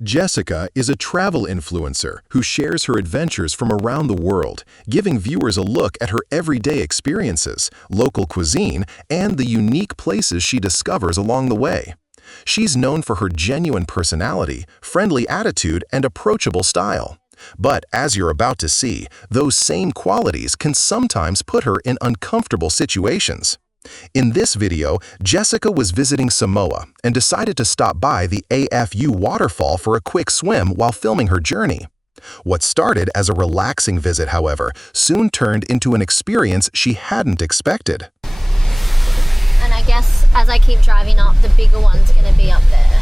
Jessica is a travel influencer who shares her adventures from around the world, giving viewers a look at her everyday experiences, local cuisine, and the unique places she discovers along the way. She's known for her genuine personality, friendly attitude, and approachable style. But as you're about to see, those same qualities can sometimes put her in uncomfortable situations. In this video, Jessica was visiting Samoa and decided to stop by the AFU Waterfall for a quick swim while filming her journey. What started as a relaxing visit, however, soon turned into an experience she hadn't expected. And I guess as I keep driving up, the bigger one's gonna be up there.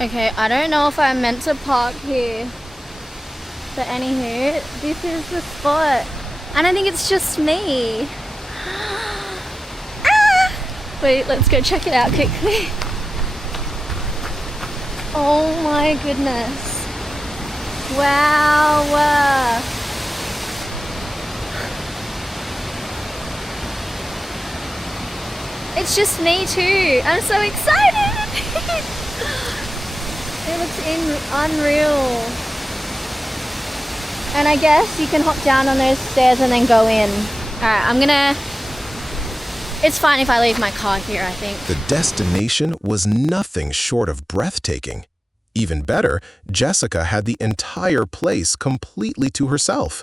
Okay, I don't know if I'm meant to park here. But anywho, this is the spot. And I think it's just me. Wait, let's go check it out quickly. Oh my goodness. Wow. It's just me too. I'm so excited. It looks unreal. And I guess you can hop down on those stairs and then go in. Alright, it's fine if I leave my car here, I think. The destination was nothing short of breathtaking. Even better, Jessica had the entire place completely to herself.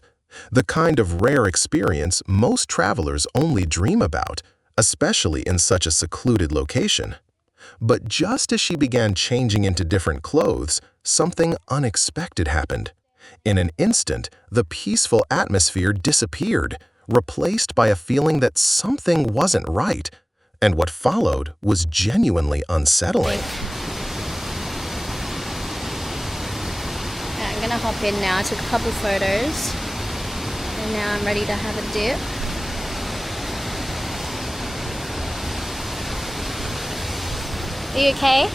The kind of rare experience most travelers only dream about, especially in such a secluded location. But just as she began changing into different clothes, something unexpected happened. In an instant, the peaceful atmosphere disappeared, replaced by a feeling that something wasn't right, and what followed was genuinely unsettling. I'm gonna hop in now. I took a couple photos, and now I'm ready to have a dip. Are you okay?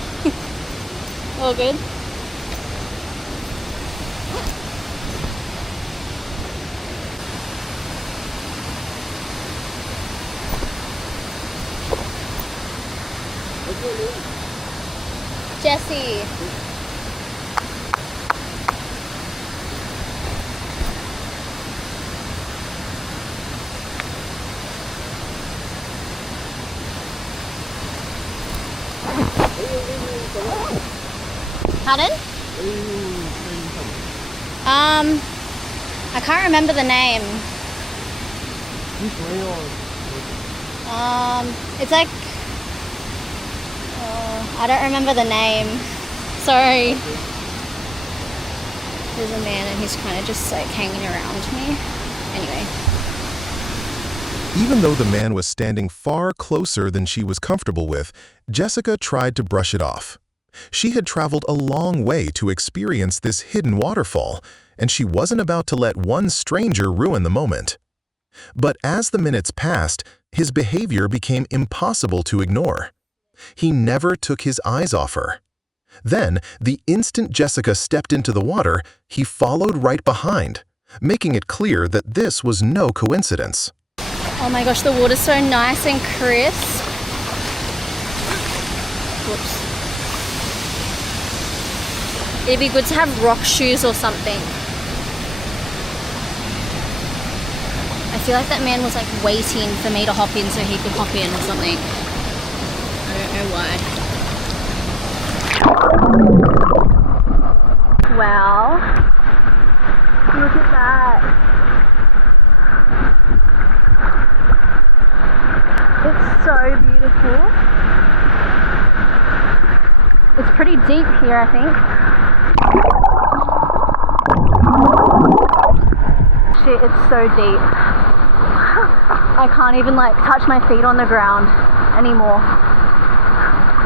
All good? Jessie. Pardon? I can't remember the name. It's like I don't remember the name. Sorry. There's a man and he's kind of just like hanging around me. Anyway. Even though the man was standing far closer than she was comfortable with, Jessica tried to brush it off. She had traveled a long way to experience this hidden waterfall, and she wasn't about to let one stranger ruin the moment. But as the minutes passed, his behavior became impossible to ignore. He never took his eyes off her. Then, the instant Jessica stepped into the water, he followed right behind, making it clear that this was no coincidence. Oh my gosh, the water's so nice and crisp. Whoops. It'd be good to have rock shoes or something. I feel like that man was like waiting for me to hop in so he could hop in or something. I don't know why. Wow. Look at that. It's so beautiful. It's pretty deep here, I think. Shit, it's so deep. I can't even like touch my feet on the ground anymore.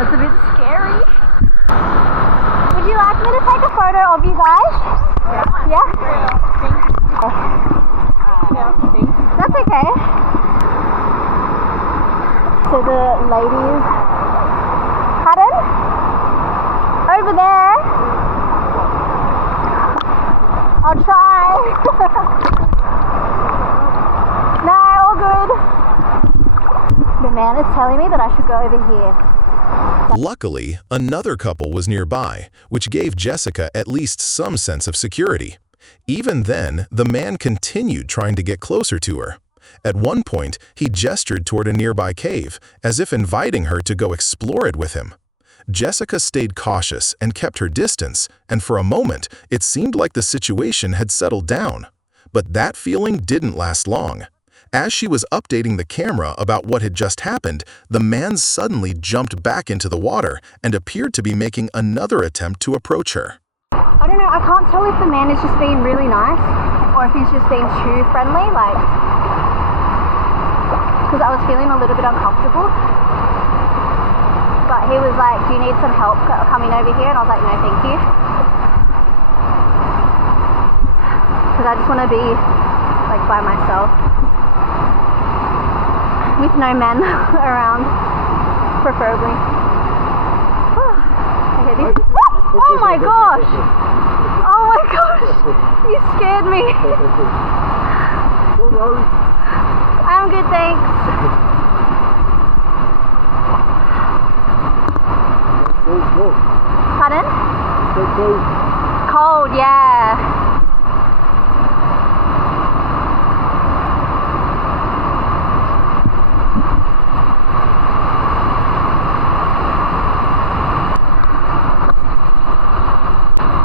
That's a bit scary. Would you like me to take a photo of you guys? Yeah? That's okay. So the ladies, pardon? Over there. I'll try. No, all good. The man is telling me that I should go over here. Luckily, another couple was nearby, which gave Jessica at least some sense of security. Even then, the man continued trying to get closer to her. At one point, he gestured toward a nearby cave, as if inviting her to go explore it with him. Jessica stayed cautious and kept her distance, and for a moment, it seemed like the situation had settled down. But that feeling didn't last long. As she was updating the camera about what had just happened, the man suddenly jumped back into the water and appeared to be making another attempt to approach her. I don't know, I can't tell if the man is just being really nice or if he's just being too friendly, like, because I was feeling a little bit uncomfortable. But he was like, do you need some help coming over here? And I was like, no, thank you. Because I just want to be like by myself. With no men around, preferably. Okay, this. Oh my gosh! Oh my gosh! You scared me. I'm good, thanks. Pardon? Cold, yeah.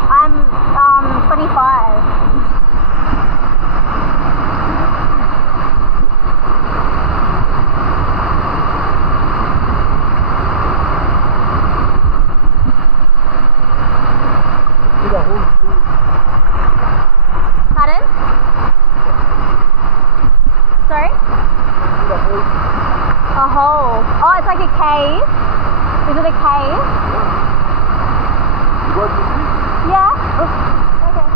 I'm 25. Pardon? Sorry? A hole. Oh, it's like a cave. Is it a cave? Yeah? Okay.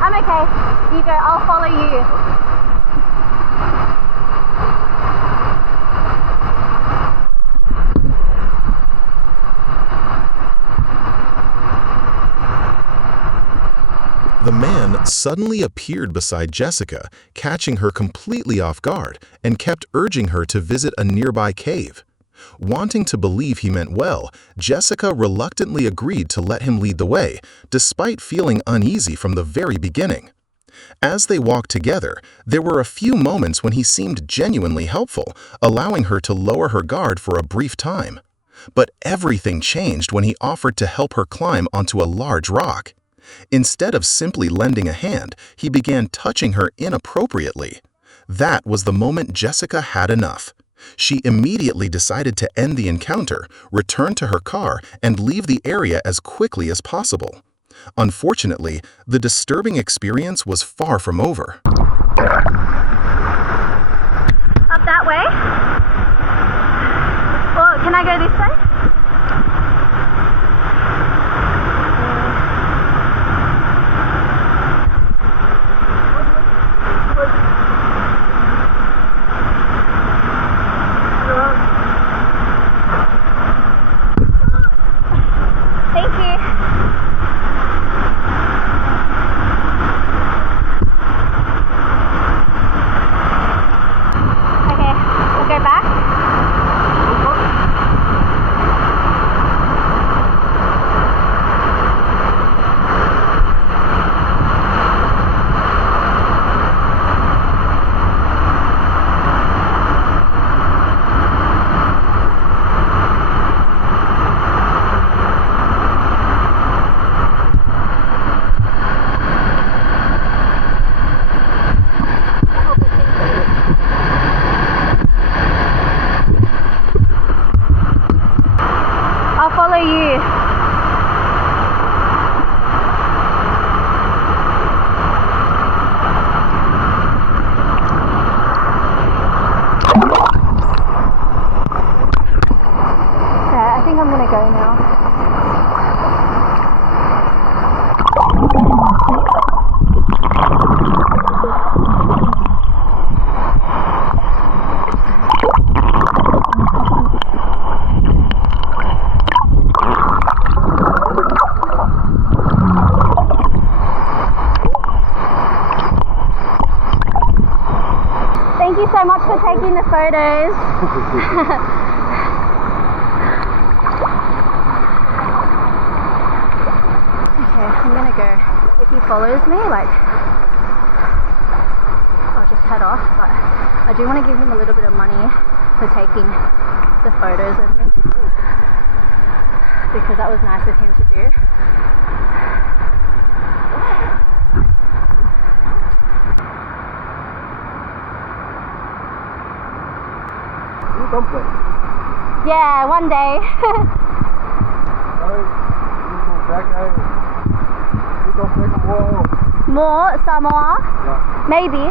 I'm okay. You go. I'll follow you. The man suddenly appeared beside Jessica, catching her completely off guard, and kept urging her to visit a nearby cave. Wanting to believe he meant well, Jessica reluctantly agreed to let him lead the way, despite feeling uneasy from the very beginning. As they walked together, there were a few moments when he seemed genuinely helpful, allowing her to lower her guard for a brief time. But everything changed when he offered to help her climb onto a large rock. Instead of simply lending a hand, he began touching her inappropriately. That was the moment Jessica had enough. She immediately decided to end the encounter, return to her car, and leave the area as quickly as possible. Unfortunately, the disturbing experience was far from over. Up that way? Well, can I go this way? Thank you. Okay, we'll go back. I'll follow you. Okay, I think I'm gonna go now. Thank you so much for taking the photos. I'm gonna go. If he follows me, like, I'll just head off, but I do want to give him a little bit of money for taking the photos of me, because that was nice of him to do. Yeah, one day. More Samoa? Yeah. Maybe.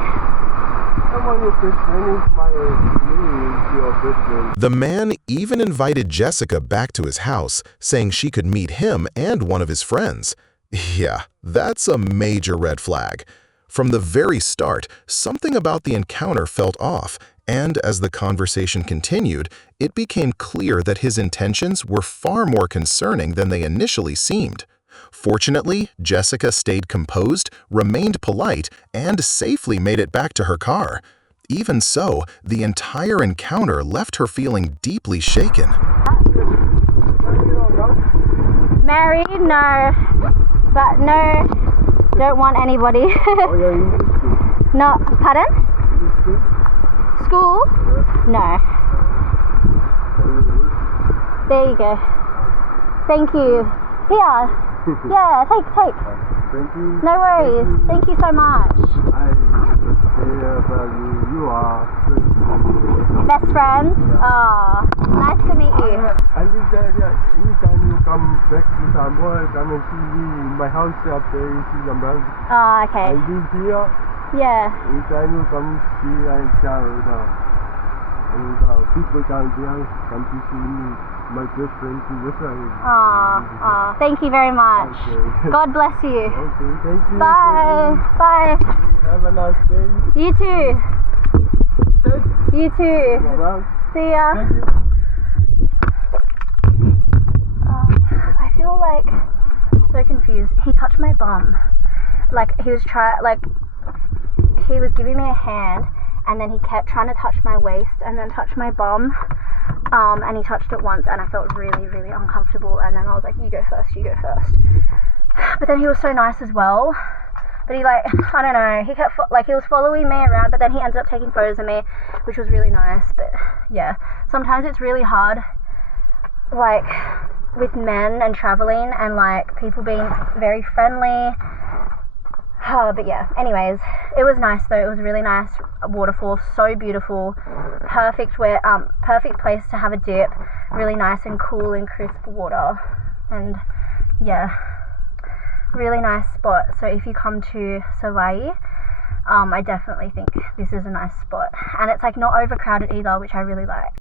The man even invited Jessica back to his house, saying she could meet him and one of his friends. Yeah, that's a major red flag. From the very start, something about the encounter felt off, and as the conversation continued, it became clear that his intentions were far more concerning than they initially seemed. Fortunately, Jessica stayed composed, remained polite, and safely made it back to her car. Even so, the entire encounter left her feeling deeply shaken. Married? No. But no, don't want anybody. No, pardon? School? No. There you go. Thank you. Here. Yeah, take. Thank you. No worries. Thank you so much. You are Best friend? Oh, nice to meet you. I live there, yeah. Anytime you come back to Samoa, come and see me in my house up there in Samoa. Oh, okay. I live here. Yeah. Anytime you come see and people down there come to see me, my best friend too. Oh, thank you very much. Okay. God bless you. Okay, thank you. Bye. Bye. Have a nice day. You too. You too. Well, See ya. thank you. I feel like so confused. He touched my bum. Like he was he was giving me a hand, and then he kept trying to touch my waist and then touch my bum. And he touched it once, and I felt really, really uncomfortable. And then I was like, "You go first. You go first." But then he was so nice as well. But he I don't know. He kept he was following me around, but then he ended up taking photos of me, which was really nice. But yeah, sometimes it's really hard, like with men and traveling, and like people being very friendly. But yeah, anyways, it was nice though. It was really nice. Waterfall, so beautiful, perfect place to have a dip. Really nice and cool and crisp water, and yeah, really nice spot. So if you come to Hawaii, I definitely think this is a nice spot, and it's like not overcrowded either, which I really like.